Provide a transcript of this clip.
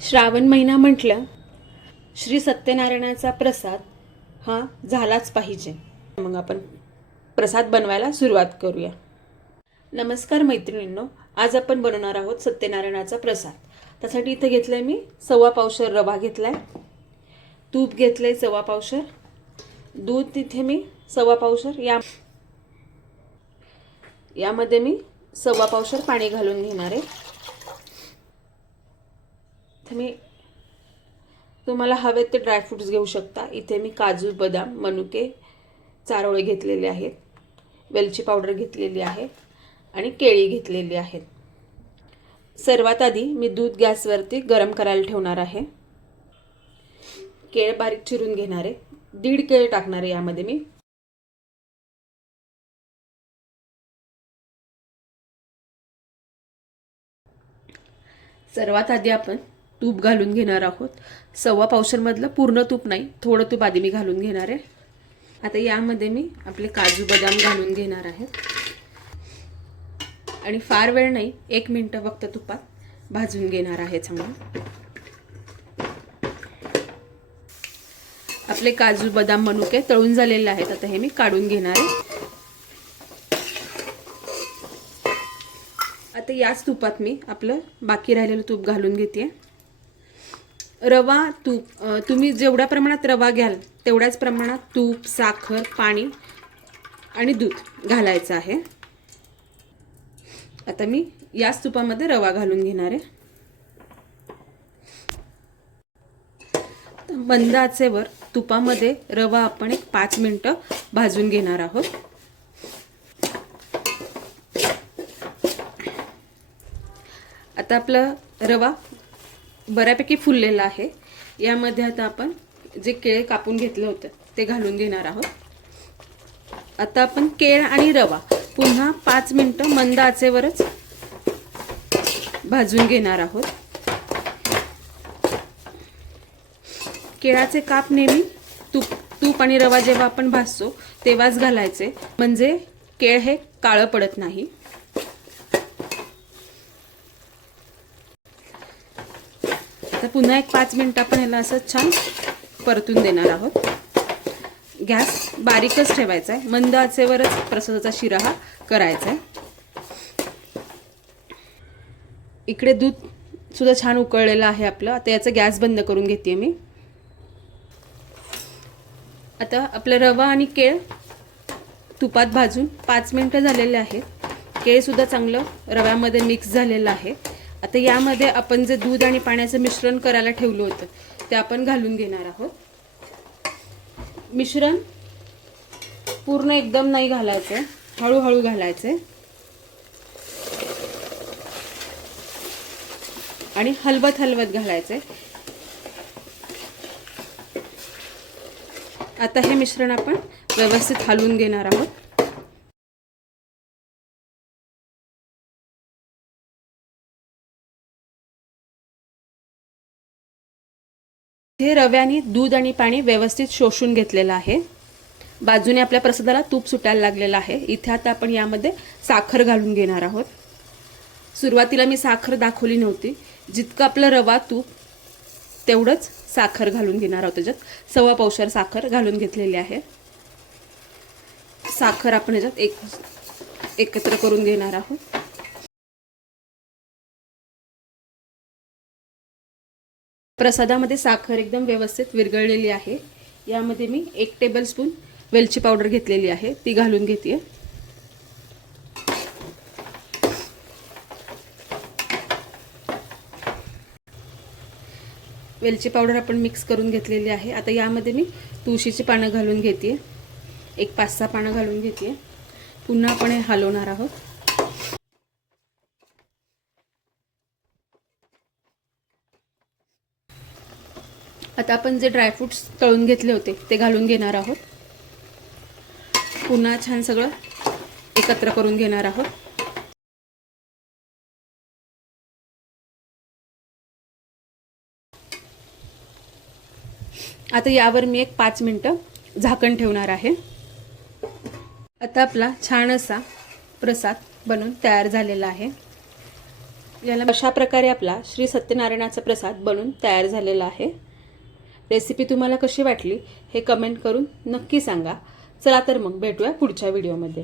श्रावण महिना म्हटलं श्री सत्यनारायणाचा प्रसाद हा झालाच पाहिजे. मग आपण प्रसाद बनवायला सुरुवात करूया. नमस्कार मैत्रिणींनो आज आपण बनवणार आहोत सत्यनारायणाचा प्रसाद. त्यासाठी इथं आहे मी सव्वा पावशर रवा घेतलाय तूप घेतलंय सव्वा पावशर दूध तिथे मी सव्वा पावशर या यामध्ये मी सव्वा पावशर पाणी घालून घेणार आहे. तुम्ही तुम्हाला हवेत ते ड्रायफ्रुट्स घेऊ शकता. इथे मी काजू बदाम मनुके चारोळे घेतलेले आहेत. वेलची पावडर घेतलेली आहे आणि केळी घेतलेली आहेत. सर्वात आधी मी दूध गॅसवरती गरम करायला ठेवणार आहे. केळ बारीक चिरून घेणार आहे. दीड केळ टाकणार आहे यामध्ये मी. सर्वात आधी आपण तूप घालून घेणार आहोत. सव्वा पावशरमधलं पूर्ण तूप नाही थोडं तूप आधी मी घालून घेणार आहे. आता यामध्ये मी आपले काजू बदाम घालून घेणार आहे. आणि फार वेळ नाही एक मिनटं फक्त तुपात भाजून घेणार आहे चांगलं आपले काजू बदाम मनुके तळून झालेले आहेत आता हे मी काढून घेणार आहे. आता याच तुपात मी आपलं बाकी राहिलेलं तूप घालून घेते रवा तूप तुम्ही जेवढ्या प्रमाणात रवा घ्याल तेवढ्याच प्रमाणात तूप साखर पाणी आणि दूध घालायचं आहे. आता मी याच तुपामध्ये रवा घालून घेणार आहे. तर आचेवर तुपामध्ये रवा आपण एक पाच मिनटं भाजून घेणार आहोत. आता आपला रवा बऱ्यापैकी फुललेला आहे. यामध्ये आता आपण जे केळ कापून घेतलं होतं ते घालून घेणार आहोत. आता आपण केळ आणि रवा पुन्हा पाच मिनटं मंद आचेवरच भाजून घेणार आहोत. केळाचे काप नेहमी तूप तूप आणि रवा जेव्हा आपण भाजतो तेव्हाच घालायचे. म्हणजे केळ हे काळं पडत नाही. आता पुन्हा एक पाच मिनिटं आपण ह्याला असं छान परतून देणार आहोत. गॅस बारीकच ठेवायचा आहे. मंद आचेवरच प्रसादाचा शिरा हा करायचा आहे. इकडे दूध सुद्धा छान उकळलेलं आहे आपलं. आता याचा गॅस बंद करून घेते मी. आता आपलं रवा आणि केळ तुपात भाजून पाच मिनटं झालेले आहेत. केळसुद्धा चांगलं रव्यामध्ये मिक्स झालेलं आहे. आता यामध्ये आपण जे दूध आणि पाण्याचं मिश्रण करायला ठेवलं होतं ते आपण घालून घेणार आहोत. मिश्रण पूर्ण एकदम नाही घालायचं हळूहळू घालायचे आणि हलवत हलवत घालायचे आता हे मिश्रण आपण व्यवस्थित हलवून घेणार आहोत. हे रव्याने दूध आणि पाणी व्यवस्थित शोषून घेतलेलं आहे. बाजूने आपल्या प्रसादाला तूप सुटायला लागलेलं आहे. इथे आता आपण यामध्ये साखर घालून घेणार आहोत. सुरुवातीला मी साखर दाखवली नव्हती. जितकं आपलं रवा तूप तेवढंच साखर घालून घेणार आहोत. त्याच्यात सव्वा पावशर साखर घालून घेतलेली आहे. साखर आपण ह्याच्यात एक एकत्र करून घेणार आहोत. प्रसादामध्ये साखर एकदम व्यवस्थित विरघळलेली आहे. यामध्ये मी एक टेबलस्पून वेलची पावडर घेतलेली आहे. ती घालून घेते वेलची पावडर आपण मिक्स करून घेतलेली आहे. आता यामध्ये मी तुळशीची पानं घालून घेते एक पाच सहा पानं घालून घेते पुन्हा आपण हे हलवणार आहोत. आता आपण जे ड्रायफ्रूट्स तळून घेतले होते ते घालून घेणार आहोत. पुन्हा छान सगळं एकत्र करून घेणार आहोत. आता यावर मी एक पाच मिनटं झाकण ठेवणार आहे. आता आपला छान असा प्रसाद बनून तयार झालेला आहे. याला अशा प्रकारे आपला श्री सत्यनारायणाचा प्रसाद बनून तयार झालेला आहे. रेसिपी तुम्हाला कशी वाटली हे कमेंट करून नक्की सांगा. चला तर मग भेटूया पुढच्या व्हिडिओमध्ये.